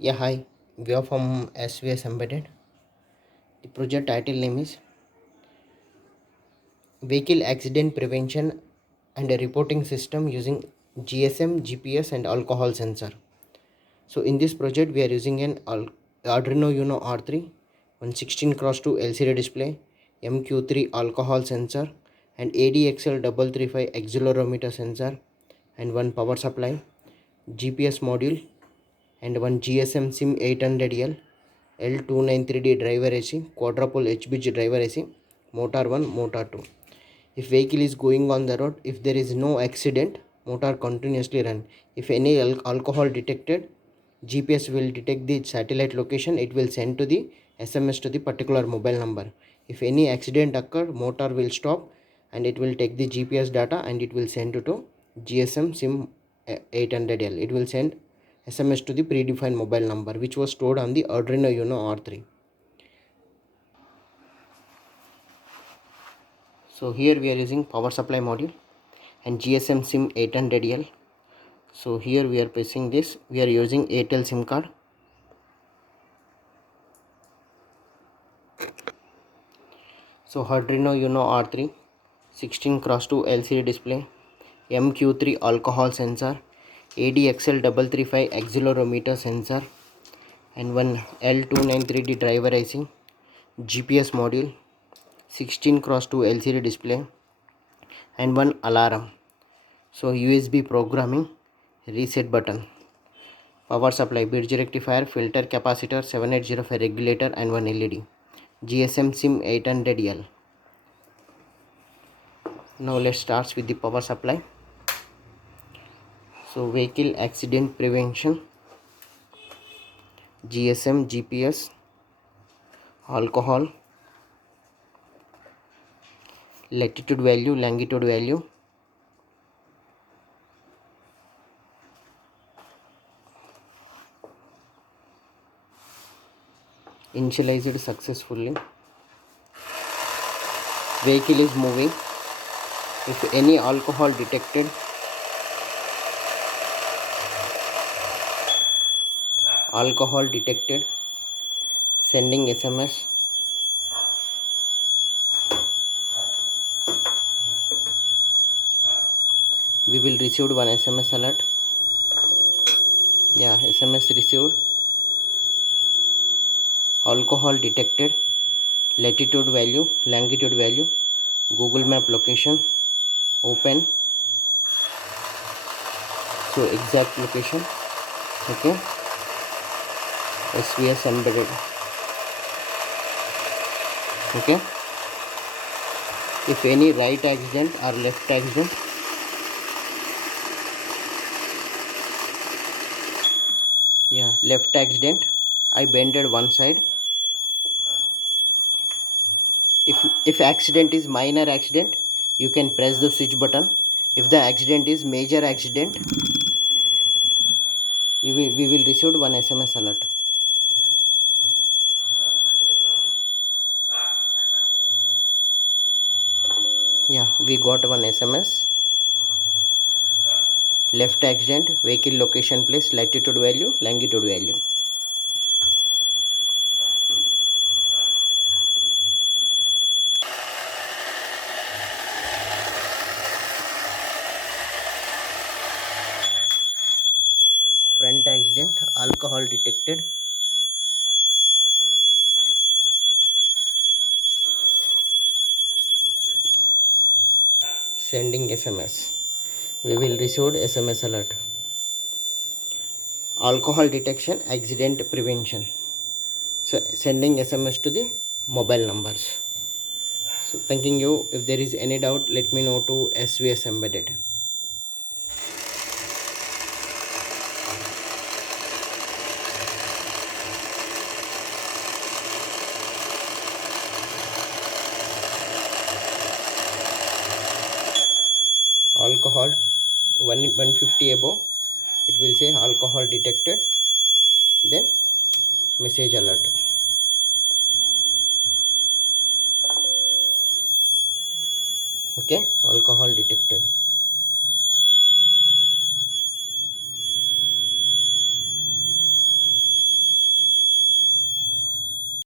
Yeah, hi. We are from SVSEMBEDDED. The project title name is Vehicle Accident Prevention and a Reporting System using GSM, GPS and alcohol sensor. So in this project, we are using an Arduino Uno R3, 116x2 LCD display, MQ3 alcohol sensor, and ADXL335 accelerometer sensor, and one power supply, GPS module, and one GSM SIM 800L, L293D driver AC, quadruple HBG driver AC, motor 1, motor 2. If vehicle is going on the road, if there is no accident, motor continuously run. If any alcohol detected, GPS will detect the satellite location. It will send to the SMS to the particular mobile number. If any accident occur, motor will stop and it will take the GPS data and it will send to GSM SIM 800L. It will send SMS to the predefined mobile number which was stored on the Arduino Uno R3. So here we are using power supply module and GSM SIM 800L. So here we are pressing this. We are using Airtel SIM card. So Arduino Uno R3, 16x2 LCD display, MQ3 alcohol sensor, ADXL335 accelerometer sensor, and one L293D driver IC, GPS module, 16x2 LCD display, and one alarm. So USB programming, reset button, power supply, bridge rectifier, filter capacitor, 7805 regulator, and one LED. GSM SIM 800L. Now let's start with the power supply. So vehicle accident prevention, GSM, GPS, alcohol, latitude value, longitude value, initialized successfully. Vehicle is moving. If any alcohol detected, sending SMS. We will receive one SMS alert. Yeah, SMS received. Alcohol detected, latitude value, longitude value, Google Map location, open. So exact location. Okay. SVSEMBEDDED. Okay. If any right accident or left accident, yeah, left accident, I bended one side. If accident is minor accident, you can press the switch button. If the accident is major accident, we will receive one SMS alert. Yeah, we got one SMS. Left accident, vehicle location place, latitude value, longitude value. Front accident, alcohol detected. Sending SMS. We will receive SMS alert. Alcohol detection, accident prevention. So sending SMS to the mobile numbers. So thanking you. If there is any doubt, let me know to SVSEMBEDDED. Alcohol 150 above, it will say alcohol detected, then message alert. Okay, alcohol detected.